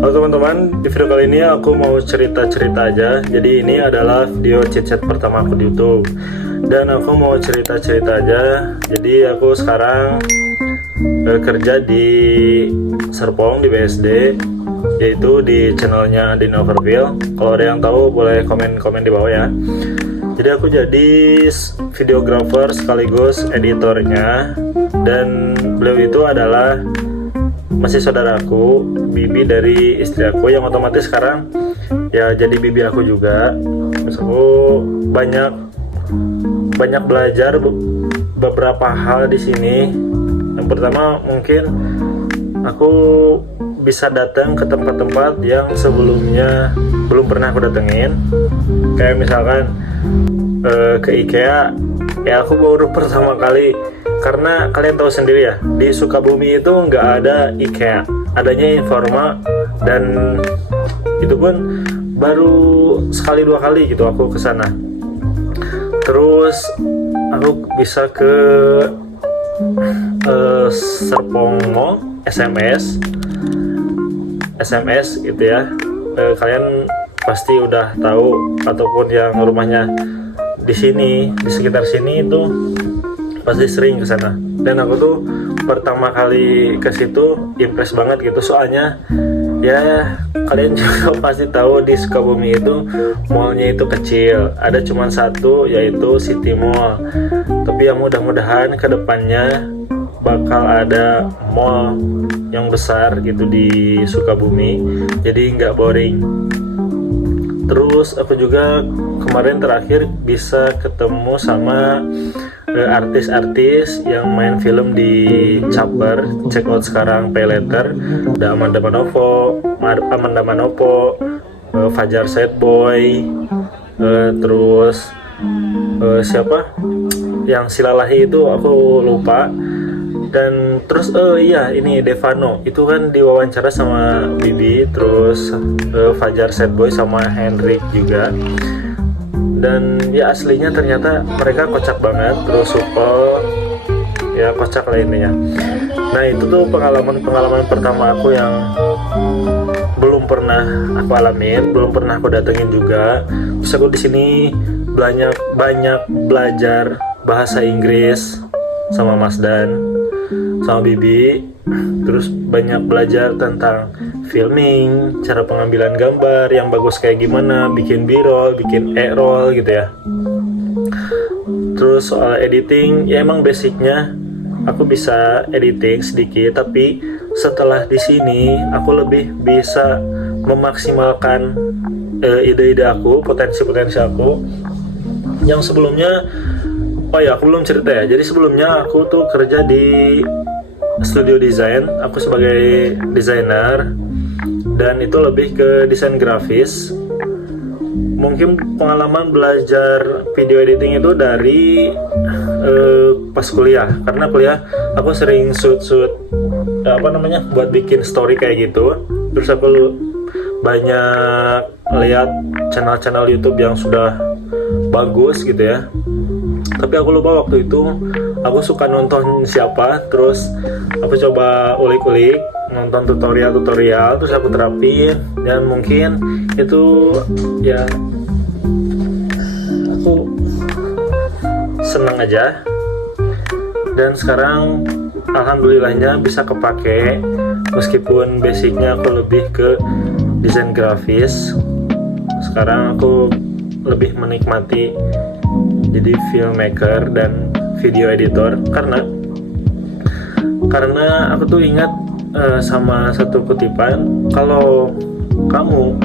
Halo teman-teman, di video kali ini aku mau cerita-cerita aja. Jadi ini adalah video chit-chat pertama aku di YouTube. Dan aku mau cerita-cerita aja. Jadi aku sekarang kerja di Serpong, di BSD, yaitu di channelnya Din Overview. Kalau ada yang tahu boleh komen-komen di bawah ya. Jadi aku jadi videographer sekaligus editornya. Dan beliau itu adalah masih saudaraku, bibi dari istri aku, yang otomatis sekarang ya jadi bibi aku juga. Terus aku banyak belajar beberapa hal di sini. Yang pertama, mungkin aku bisa datang ke tempat-tempat yang sebelumnya belum pernah aku datengin. Kayak misalkan ke IKEA, ya aku baru pertama kali. Karena kalian tahu sendiri ya, di Sukabumi itu nggak ada IKEA, adanya Informa, dan itu pun baru sekali dua kali gitu aku ke sana. Terus aku bisa ke Serpong Mall, SMS gitu ya. Kalian pasti udah tahu, ataupun yang rumahnya di sini, di sekitar sini itu pasti sering ke sana. Dan aku tuh pertama kali ke situ impress banget gitu, soalnya ya kalian juga pasti tahu di Sukabumi itu mallnya itu kecil, ada cuma satu, yaitu City Mall. Tapi yang mudah-mudahan kedepannya bakal ada mall yang besar gitu di Sukabumi, jadi nggak boring. Terus aku juga kemarin terakhir bisa ketemu sama artis-artis yang main film di Caper. Check out sekarang, pay later. Ada Amanda Manopo, Fajar Sad Boy, terus siapa yang Silalahi itu aku lupa. Dan terus iya, ini Devano itu kan diwawancara sama Bibi. Terus Fajar Sad Boy sama Hendrik juga. Dan ya aslinya ternyata mereka kocak banget, terus supel, ya kocak lah intinya. Nah itu tuh pengalaman pertama aku yang belum pernah aku alamin, belum pernah aku datengin juga. Terus aku di sini banyak belajar bahasa Inggris sama Mas Dan, sama Bibi. Terus banyak belajar tentang filming, cara pengambilan gambar yang bagus kayak gimana, bikin b-roll, bikin e-roll gitu ya. Terus soal editing, ya emang basicnya aku bisa editing sedikit, tapi setelah di sini aku lebih bisa memaksimalkan ide-ide aku, potensi-potensi aku yang sebelumnya. Oh ya, aku belum cerita ya. Jadi sebelumnya aku tuh kerja di studio desain, aku sebagai desainer, dan itu lebih ke desain grafis. Mungkin pengalaman belajar video editing itu dari pas kuliah, karena kuliah aku sering shoot buat bikin story kayak gitu. Terus aku banyak lihat channel-channel YouTube yang sudah bagus gitu ya. Tapi aku lupa waktu itu aku suka nonton siapa, terus aku coba ulik-ulik, nonton tutorial, terus aku terapin, dan mungkin itu ya aku senang aja. Dan sekarang alhamdulillahnya bisa kepake, meskipun basicnya aku lebih ke desain grafis. Sekarang aku lebih menikmati jadi filmmaker dan video editor, karena aku tuh ingat sama satu kutipan, kalau kamu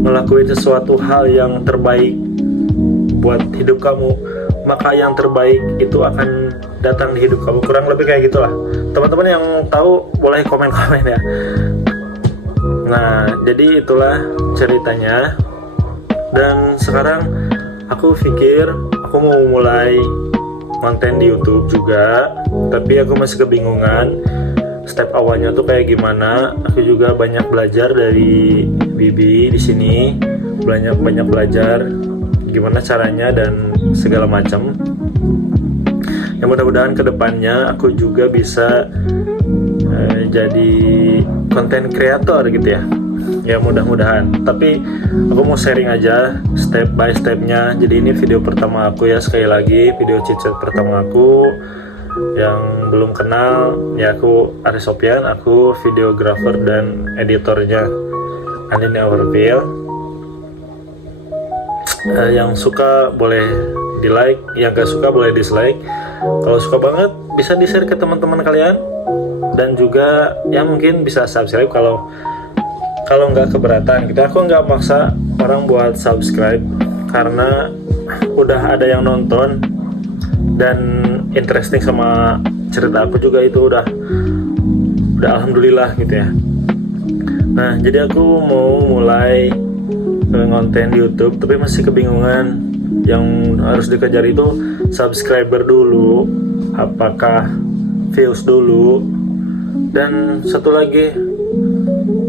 melakukan sesuatu hal yang terbaik buat hidup kamu, maka yang terbaik itu akan datang di hidup kamu. Kurang lebih kayak gitulah. Teman-teman yang tahu boleh komen-komen ya. Nah, jadi itulah ceritanya. Dan sekarang aku pikir aku mau mulai konten di YouTube juga, tapi aku masih kebingungan step awalnya tuh kayak gimana. Aku juga banyak belajar dari Bibi di sini, banyak belajar gimana caranya dan segala macam. Ya mudah-mudahan kedepannya aku juga bisa jadi konten kreator gitu ya. ya mudah-mudahan. Tapi aku mau sharing aja step by stepnya. Jadi ini video pertama aku ya, sekali lagi video chit-chat pertama aku. Yang belum kenal ya, aku Aris Sopyan, aku videographer dan editornya Andin Overview. Yang suka boleh di like, yang gak suka boleh dislike. Kalau suka banget bisa di share ke teman-teman kalian, dan juga ya mungkin bisa subscribe kalau nggak keberatan gitu. Aku nggak maksa orang buat subscribe karena udah ada yang nonton dan interesting sama cerita aku juga, itu udah alhamdulillah gitu ya. Nah, jadi aku mau mulai ngonten di YouTube tapi masih kebingungan. Yang harus dikejar itu subscriber dulu, apakah views dulu, dan satu lagi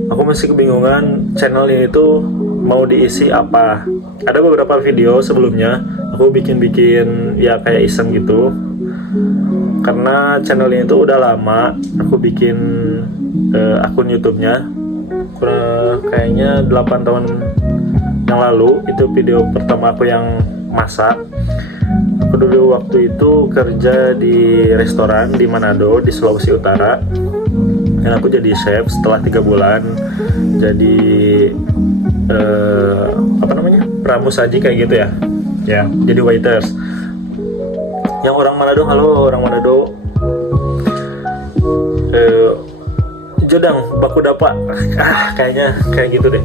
aku masih kebingungan channel ini tuh mau diisi apa. Ada beberapa video sebelumnya aku bikin ya kayak iseng gitu, karena channel ini tuh udah lama aku bikin akun YouTube-nya, kayaknya 8 tahun yang lalu. Itu video pertama aku yang masak. Aku dulu waktu itu kerja di restoran di Manado di Sulawesi Utara, dan aku jadi chef setelah 3 bulan jadi pramusaji kayak gitu ya, jadi waiters. Yang orang Manado, halo orang Manado, jodang baku dapak, kayaknya kayak gitu deh,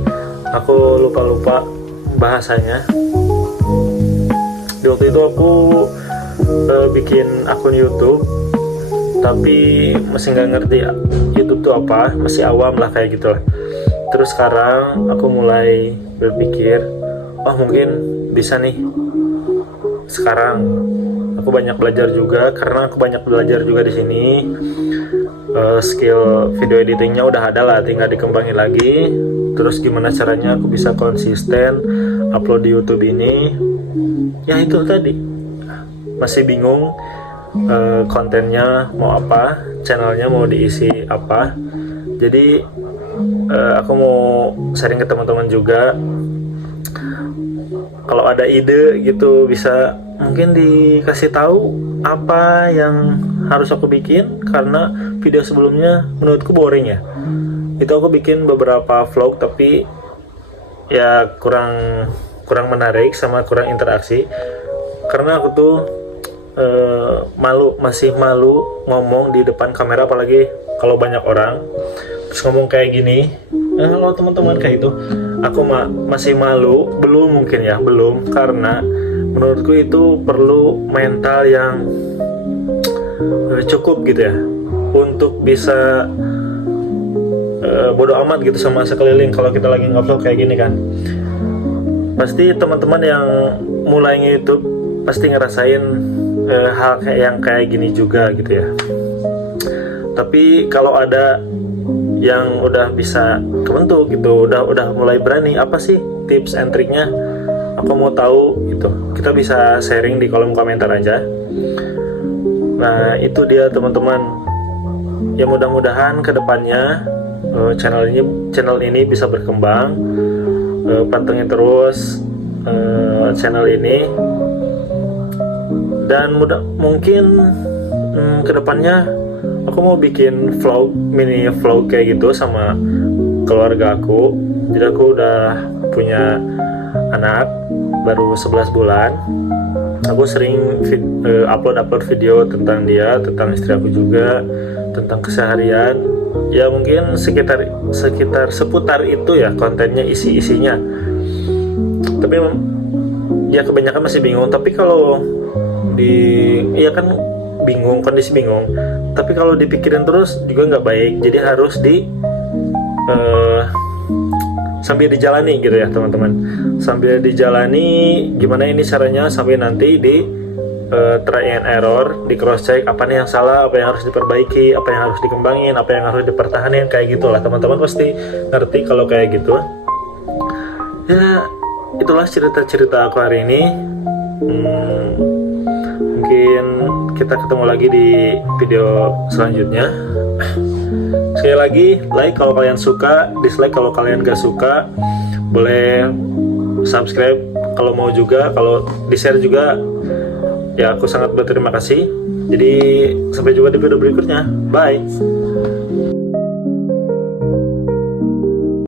aku lupa bahasanya. Di waktu itu aku bikin akun YouTube tapi masih nggak ngerti YouTube tuh apa, masih awam lah kayak gitu lah. Terus sekarang aku mulai berpikir, oh mungkin bisa nih. Sekarang aku banyak belajar juga, karena aku banyak belajar juga di sini. Skill video editingnya udah ada lah, tinggal dikembangin lagi. Terus gimana caranya aku bisa konsisten upload di YouTube ini? Ya itu tadi, masih bingung kontennya mau apa, channelnya mau diisi apa. Jadi aku mau sharing ke teman-teman juga, kalau ada ide gitu bisa mungkin dikasih tahu apa yang harus aku bikin, karena video sebelumnya menurutku boring ya. Itu aku bikin beberapa vlog tapi ya kurang menarik sama kurang interaksi, karena aku tuh masih malu ngomong di depan kamera, apalagi kalau banyak orang. Terus ngomong kayak gini, kalau teman-teman kayak itu, aku masih malu, belum karena menurutku itu perlu mental yang cukup gitu ya, untuk bisa bodo amat gitu sama sekeliling kalau kita lagi ngupload kayak gini kan. Pasti teman-teman yang mulai YouTube pasti ngerasain hal yang kayak gini juga gitu ya. Tapi kalau ada yang udah bisa kebentuk gitu, udah mulai berani, apa sih tips and triknya? Aku mau tahu gitu. Kita bisa sharing di kolom komentar aja. Nah, itu dia teman-teman. Ya mudah-mudahan kedepannya channel ini bisa berkembang. Pantengin terus channel ini, dan mungkin kedepannya aku mau bikin mini vlog kayak gitu sama keluarga aku. Jadi aku udah punya anak baru 11 bulan. Aku sering upload video tentang dia, tentang istri aku juga, tentang keseharian. Ya mungkin sekitar seputar itu ya kontennya, isinya. Tapi ya kebanyakan masih bingung. Tapi kalau kondisi bingung. Tapi kalau dipikirin terus juga nggak baik. Jadi harus sambil dijalani gitu ya teman-teman. Sambil dijalani gimana ini caranya, sampai nanti di try and error, di cross check apa nih yang salah, apa yang harus diperbaiki, apa yang harus dikembangin, apa yang harus dipertahanin, kayak gitulah. Teman-teman pasti ngerti kalau kayak gitu. Ya itulah cerita aku hari ini. Mungkin kita ketemu lagi di video selanjutnya. Sekali Sekali lagi, like kalau kalian suka, dislike kalau kalian gak suka. Boleh subscribe kalau mau juga, kalau di-share juga. Ya, aku sangat berterima kasih. Jadi, sampai jumpa di video berikutnya. Bye!